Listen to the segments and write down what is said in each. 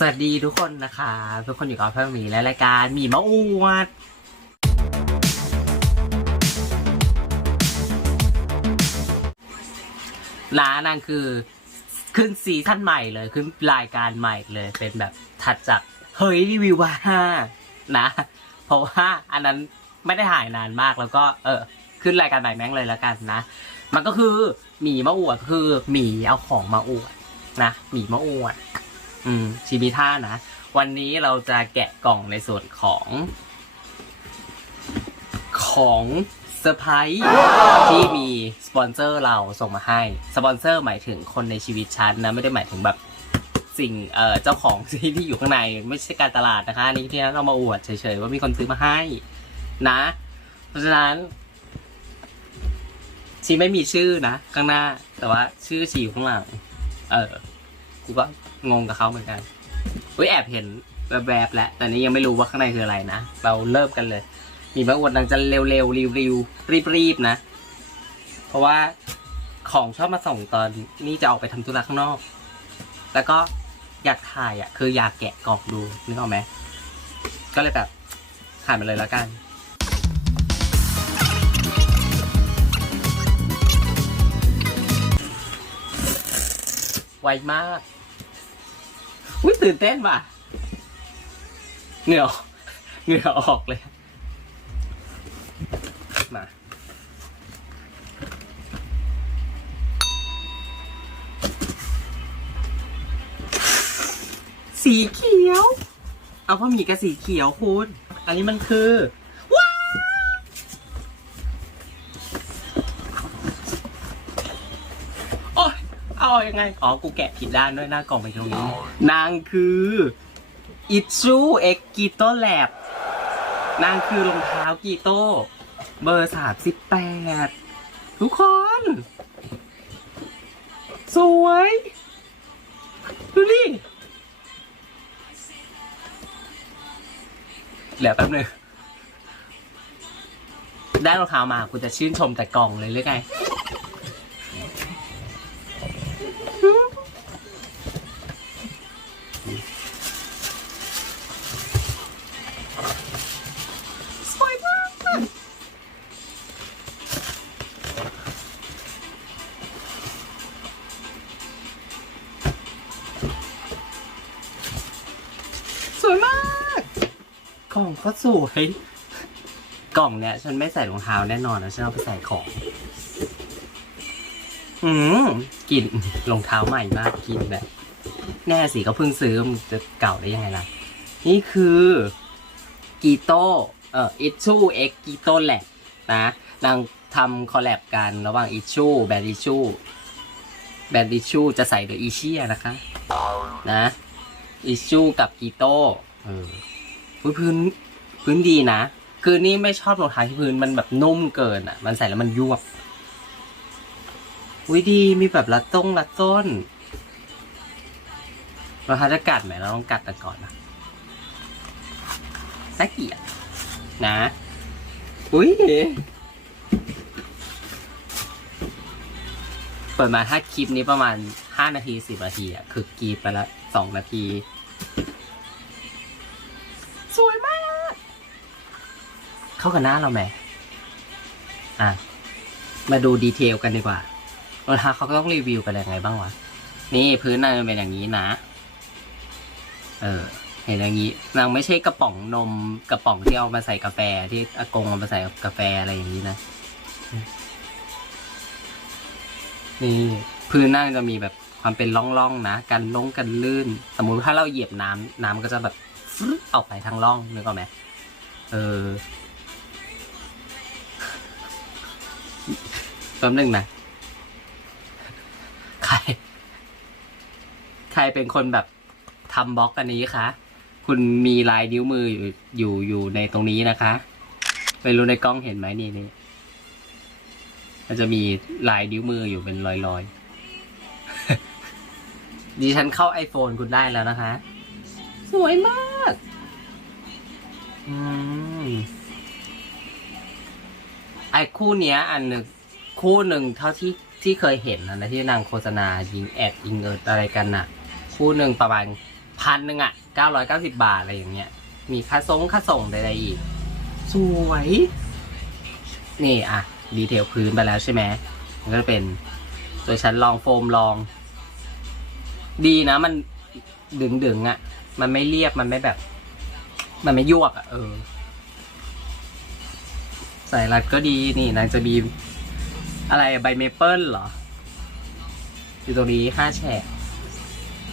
สวัสดีทุกคนนะคะ ทุกคนอยู่กับพ่อหมีและรายการหมีมาอวดน้านางคือขึ้นซีซั่นใหม่เลย ขึ้นรายการใหม่เลยเป็นแบบถัดจากเฮ้ยรีวิวว่าห้านะ เพราะว่าอันนั้นไม่ได้ถ่ายนานมากแล้วก็เออ ขึ้นรายการใหม่แม่งเลยแล้วกันนะ มันก็คือหมีมาอวดคือหมีเอาของมาอวดนะหมีมาอวด อืมชิมิท่านะ วันนี้เราจะแกะกล่องในส่วนของ ของเซอร์ไพรส์ที่มีสปอนเซอร์เราส่งมาให้ สปอนเซอร์หมายถึงคนในชีวิตฉันนะ ไม่ได้หมายถึงแบบสิ่งเอ่อเจ้าของที่ที่อยู่ข้างในไม่ใช่การตลาดนะคะอันนี้ที่เอามาอวดเฉยๆว่ามีคนซื้อมาให้ นะ เพราะฉะนั้นชีไม่มีชื่อนะ ข้างหน้า แต่ว่าชื่อชีอยู่ข้างหลัง เออ กูก็งงกับเขาเหมือนกันอุ้ยแอบเห็นแวบๆแล้วแต่นี้ยังไม่รู้ว่าข้างในคืออะไรนะ เราเริ่มกันเลย มีบางวันดังจะเร็วๆริวๆรีบๆนะ เพราะว่าของชอบมาส่งตอนนี่จะออกไปทำธุระข้างนอก แล้วก็อยากถ่ายอะ คืออยากแกะกล่องดูนึกออกไหมก็เลยแบบถ่ายมาเลยแล้วกันไวมาก อุ้ยตื่นเต้นว่ะเหงื่อเหงื่อออกเลย มาสีเขียว เอาพ่อหมีกับสีเขียวคุณ อันนี้มันคือ อยังไง อ๋อ กูแกะผิดด้านด้วยหน้ากล่องไปตรงนี้ นางคืออิชูเอ็กกิโตแลบนางคือรองเท้ากีโต้เบอร์สามสิบแปดทุกคน สวย ดูดิเดี๋ยวแป๊บนึงได้รองเท้ามากูจะชื่นชมแต่กล่องเลยหรือไง กล่องก็สวยกล่องเนี้ยฉันไม่ใส่รองเท้าแน่นอนนะฉันเอาไปใส่ของ อืมกลิ่นรองเท้าใหม่มากกลิ่นแบบ แน่สิก็เพิ่งซื้อมันจะเก่าได้ยังไงล่ะ นี่คือกีโตเอ่ออิชูเอ็กกีโตแลบนะนางทำคอลแลบกันระหว่างอิชูแบรนด์อิชูแบรนด์อิชูจะใส่โดยอีเชียนะคะ นะอิชูกับกีโตเออ พื้นพื้นพื้นดีนะ คือนี่ไม่ชอบรองเท้าที่พื้นมันแบบนุ่มเกินอะ มันใส่แล้วมันยวบอุ้ยดีมีแบบละต้งละต้นรองเท้าจะกัดไหมเราต้องกัดกันก่อนนะน่าเกลียดนะ อุ้ยเปิดมาถ้าคลิปนี้ประมาณห้านาทีสิบนาทีอะ คือกรีไปละสองนาที เข้ากับหน้าเราไหมอะ มาดูดีเทลกันดีกว่าเท้าเขาต้องรีวิวกันยังไงบ้างวะ นี่พื้นนางเป็นอย่างนี้นะ เออ เห็นอย่างนี้ นางไม่ใช่กระป๋องนม กระป๋องที่เอามาใส่กาแฟที่อากงเอามาใส่กาแฟอะไรอย่างนี้นะ นี่พื้นนั่งจะมีแบบความเป็นร่องๆนะ กันลงกันลื่น สมมุติถ้าเราเหยียบน้ำน้ำก็จะแบบฟึ่ออกไปทางร่องนึกออกไหมเออ แป๊บนึงนะ ใคร ใครเป็นคนแบบทำบล็อกอันนี้คะ คุณมีลายนิ้วมืออยู่อยู่อยู่ในตรงนี้นะคะ ไม่รู้ในกล้องเห็นไหมนี่นี่ มันจะมีลายนิ้วมืออยู่เป็นรอยรอยๆดิฉันเข้า iPhone คุณได้แล้วนะคะ สวยมาก อืมไอ้คู่เนี้ยอันนึง คู่หนึ่งเท่าที่ที่เคยเห็นนะที่นางโฆษณายิงแอดยิงเอิร์ดอะไรกันน่ะ คู่หนึ่งประมาณพันหนึ่งอะเก้าร้อยเก้าสิบาทอะไรอย่างเงี้ย มีค่าส่งค่าส่งใดๆอีก สวย นี่อะ ดีเทลพื้นไปแล้วใช่ไหมมันก็จะเป็นตัวชั้นรองโฟมรอง ดีนะ มันดึงดึงอะ มันไม่เรียบมันไม่แบบ มันไม่ยวกอะ เออสายรัดก็ดีนี่นางจะมี อะไรใบเมเปิลเหรอ อยู่ตรงนี้ห้าแฉก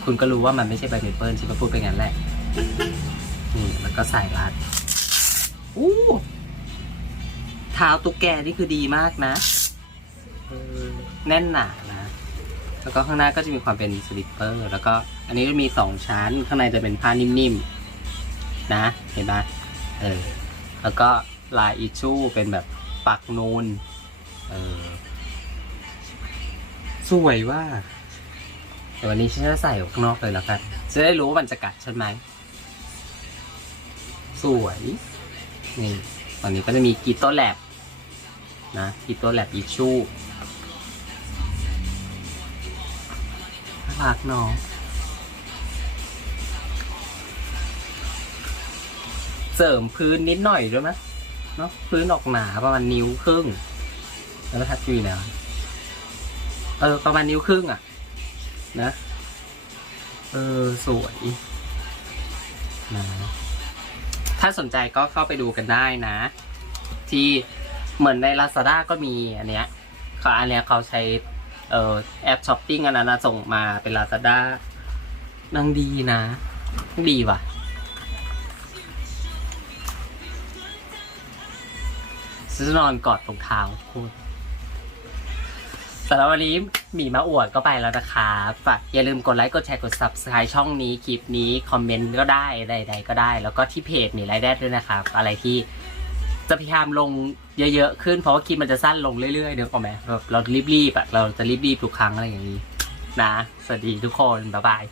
คุณก็รู้ว่ามันไม่ใช่ใบเมเปิลที่ไหมพูดไปงั้นแหละ นี่แล้วก็สายรัดอู้เท้าตุ๊กแกนี่คือดีมากนะเออแน่นหนานะ แล้วก็ข้างหน้าก็จะมีความเป็นสลิปเปอร์ แล้วก็อันนี้จะมีสองชั้น ข้างในจะเป็นผ้านิ่มๆ นะ เห็นไหมเออ แล้วก็ลายอิชูเป็นแบบปักนูน เออ สวยว่า แต่วันนี้ฉันจะใส่ออกข้างนอกเลยแล้วกัน จะได้รู้ว่ามันจะกัดฉันไหม สวย นี่ ตอนนี้ก็จะมีกีโตแลบนะกีโตแลบอิชูน่ารักเนาะเสริมพื้นนิดหน่อยด้วยไหมยเนาะพื้นออกหนาประมาณนิ้วครึ่ง แล้วทัดอยู่แล้วเออ ประมาณนิ้วครึ่งอะ นะ เออ สวยนะถ้าสนใจก็เข้าไปดูกันได้นะ ที่เหมือนใน Lazada ก็มีอันเนี้ยเขาอันเนี้ยเขาใช้เออแอปช้อปปิ้งอันนั้นส่งมาเป็น Lazada นางดีนะ ดีว่ะซื้อนอนกอดรองเท้าคตร สำหรับวันนี้หมีมาอวดก็ไปแล้วนะครับฝากอย่าลืมกดไลค์กดแชร์กด subscribe ช่องนี้คลิปนี้คอมเมนต์ก็ได้ใดๆก็ได้ แล้วก็ที่เพจหมีไรแดดด้วยนะครับ อะไรที่จะพยายามลงเยอะๆขึ้นเพราะว่าคลิปมันจะสั้นลงเรื่อยๆเดี๋ยวก่อนไหมเรารีบๆอะเราจะรีบๆทุกครั้งอะไรอย่างนี้นะ สวัสดีทุกคนบ๊ายบาย